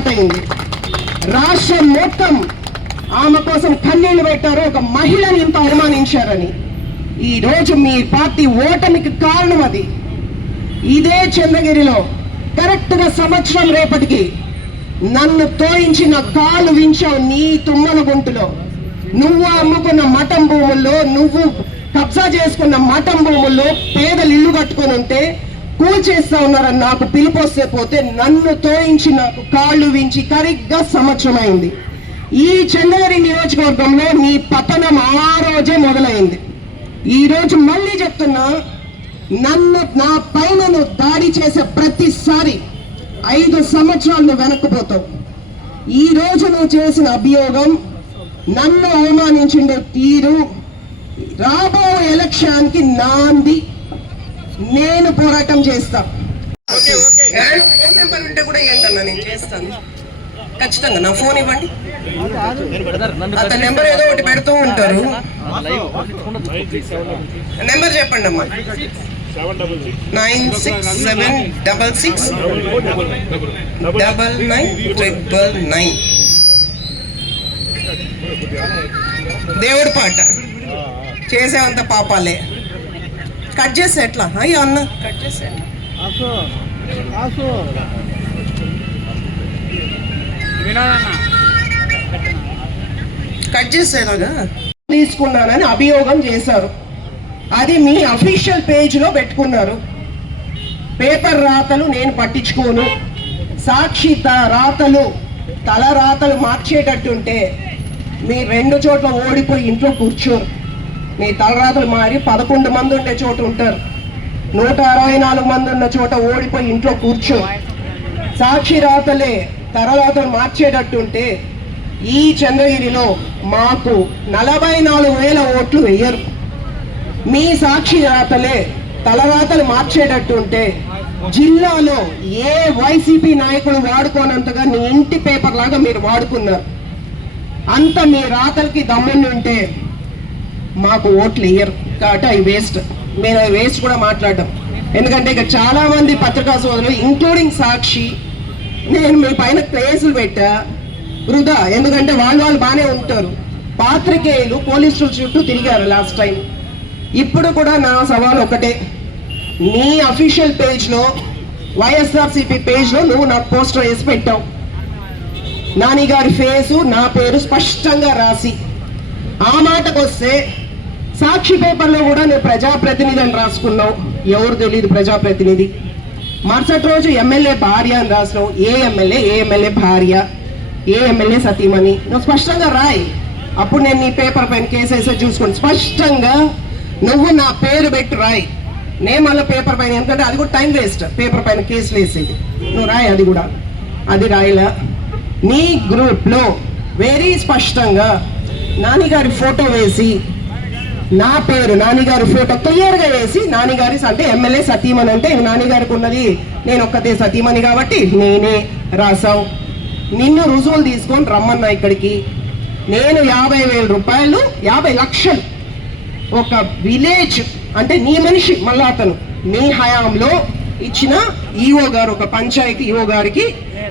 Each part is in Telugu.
స్టార్ట్ అయింది రాష్ట్రం మొత్తం ఆమె కోసం కన్నీళ్ళు పెట్టారు. ఒక మహిళని ఇంత అవమానించారని. ఈ రోజు మీ పార్టీ ఓటమికి కారణం అది. ఇదే చంద్రగిరిలో కరెక్ట్గా సంవత్సరం రేపటికి నన్ను తోయించిన కాలు వించావు నీ తుమ్మల గుంటులో నువ్వు అమ్ముకున్న మఠం భూముల్లో నువ్వు కబ్జా చేసుకున్న మఠం భూముల్లో పేదలు ఇల్లు కట్టుకొని ఉంటే కూల్చేస్తా ఉన్నారని నాకు పిలుపొస్తే పోతే నన్ను తోయించి నాకు కాళ్ళు వించి కరెక్ట్గా సంవత్సరం అయింది ఈ చంద్రగిరి నియోజకవర్గంలో మీ పతనం ఆ రోజే మొదలైంది. ఈ రోజు మళ్ళీ చెప్తున్నా నన్ను నా పైన నువ్వు దాడి చేసే ప్రతిసారి ఐదు సంవత్సరాలు నువ్వు వెనక్కిపోతావు ఈ రోజు నువ్వు చేసిన అభియోగం నన్ను అవమానించిండే తీరు రాబో ఎలక్షన్కి నాంది. నేను పోరాటం చేస్తా. ఫోన్ నెంబర్ ఉంటే కూడా ఏంటన్నా నేను చేస్తాను. ఖచ్చితంగా నా ఫోన్ ఇవ్వండి. అతని నెంబర్ ఏదో ఒకటి పెడుతూ ఉంటారు. నెంబర్ చెప్పండి అమ్మా. Nine six seven double six double nine triple nine. దేవుడి పాట. చేసేవంత పాపాలే. కట్ చేస్తే ఎట్లా? అయ్యో అన్న. కట్ ఎట్లా? కట్ చేసేలాగా తీసుకున్నానని అభియోగం చేశారు. అది మీ అఫీషియల్ పేజ్లో పెట్టుకున్నారు. పేపర్ రాతలు నేను పట్టించుకోను. సాక్షి త- రాతలు తల రాతలు మార్చేటట్టుంటే మీ రెండు చోట్ల ఓడిపోయి ఇంట్లో కూర్చోరు. మీ తలరాతలు మారి పదకొండు మంది ఉండే చోట ఉంటారు. నూట అరవై నాలుగు మంది ఉన్న చోట ఓడిపోయి ఇంట్లో కూర్చో. సాక్షి రాతలే తరరాతలు మార్చేటట్టుంటే ఈ చంద్రగిరిలో మాకు నలభై నాలుగు వేల ఓట్లు వేయరు. మీ సాక్షి రాతలే తలరాతలు మార్చేటట్టుంటే జిల్లాలో ఏ వైసీపీ నాయకులు వాడుకోనంతగా నీ ఇంటి పేపర్ లాగా మీరు వాడుకున్నారు. అంత మీ రాతలకి దమ్ముండి మాకు ఓట్లు వేయరు కాబట్టి అవి వేస్ట్. మేము అవి వేస్ట్ కూడా మాట్లాడడం. ఎందుకంటే ఇక చాలా మంది పత్రికా సోదరులు ఇంక్లూడింగ్ సాక్షి నేను మీ పైన ప్లేసులు పెట్టా. వృధా. ఎందుకంటే వాళ్ళు వాళ్ళు బాగానే ఉంటారు. పాత్రికేయులు పోలీసుల చుట్టూ తిరిగారు లాస్ట్ టైం ఇప్పుడు కూడా నా సవాల్ ఒకటే. నీ అఫీషియల్ పేజ్లో వైఎస్ఆర్సీపీ పేజ్లో నువ్వు నాకు పోస్టర్ వేసి పెట్టావు. నాని గారి ఫేసు నా పేరు స్పష్టంగా రాసి. ఆ మాటకు వస్తే సాక్షి పేపర్లో కూడా నువ్వు ప్రజాప్రతినిధి అని రాసుకున్నావు. ఎవరు తెలియదు ప్రజాప్రతినిధి. మరుసటి రోజు ఎమ్మెల్యే భార్య అని రాసినావు. ఏ ఎమ్మెల్యే? ఏ ఎమ్మెల్యే భార్య? ఏ ఎమ్మెల్యే సతీమణి? నువ్వు స్పష్టంగా రాయి. అప్పుడు నేను నీ పేపర్ పైన కేసు వేసే చూసుకోండి స్పష్టంగా నువ్వు నా పేరు పెట్టి రాయి. నేను మళ్ళీ పేపర్ పైన ఎందుకంటే అది కూడా టైం వేస్ట్. పేపర్ పైన కేసులు వేసేది. నువ్వు రాయి అది కూడా. అది రాయలా? నీ గ్రూప్లో వెరీ స్పష్టంగా నానిగారి ఫోటో వేసి నా పేరు నానిగారి ఫోటో క్లియర్గా వేసి నానిగారి అంటే ఎమ్మెల్యే సతీమణి అంటే నానిగారికి ఉన్నది. నేను ఒక్కతే సతీమణి కాబట్టి నేనే రాసావు నిన్ను రుజువులు తీసుకొని రమ్మన్నా ఇక్కడికి. నేను యాభై వేల రూపాయలు యాభై లక్షలు ఒక విలేజ్ అంటే నీ మనిషి మళ్ళా అతను. నీ హయాంలో ఇచ్చిన ఈఓ గారు ఒక పంచాయతీ ఈఓ గారికి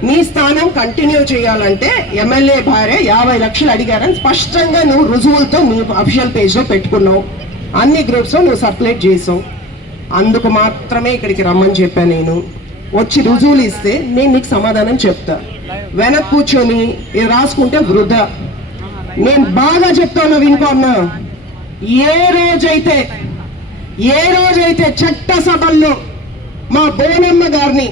నీ స్థానం కంటిన్యూ చేయాలంటే ఎమ్మెల్యే భార్య యాభై లక్షలు అడిగారని స్పష్టంగా నువ్వు రుజువులతో నీ అఫీషియల్ పేజ్లో పెట్టుకున్నావు. అన్ని గ్రూప్స్లో నువ్వు సర్క్యులేట్ చేసావు. అందుకు మాత్రమే ఇక్కడికి రమ్మని చెప్పాను నేను. వచ్చి రుజువులు ఇస్తే నేను నీకు సమాధానం చెప్తా. వెనక్ కూర్చొని ఇది రాసుకుంటే వృధా. నేను బాగా చెప్తాను వినుకోన్నా ఏ రోజైతే ఏ రోజైతే చట్టసభల్లో మా బోనమ్మ గారిని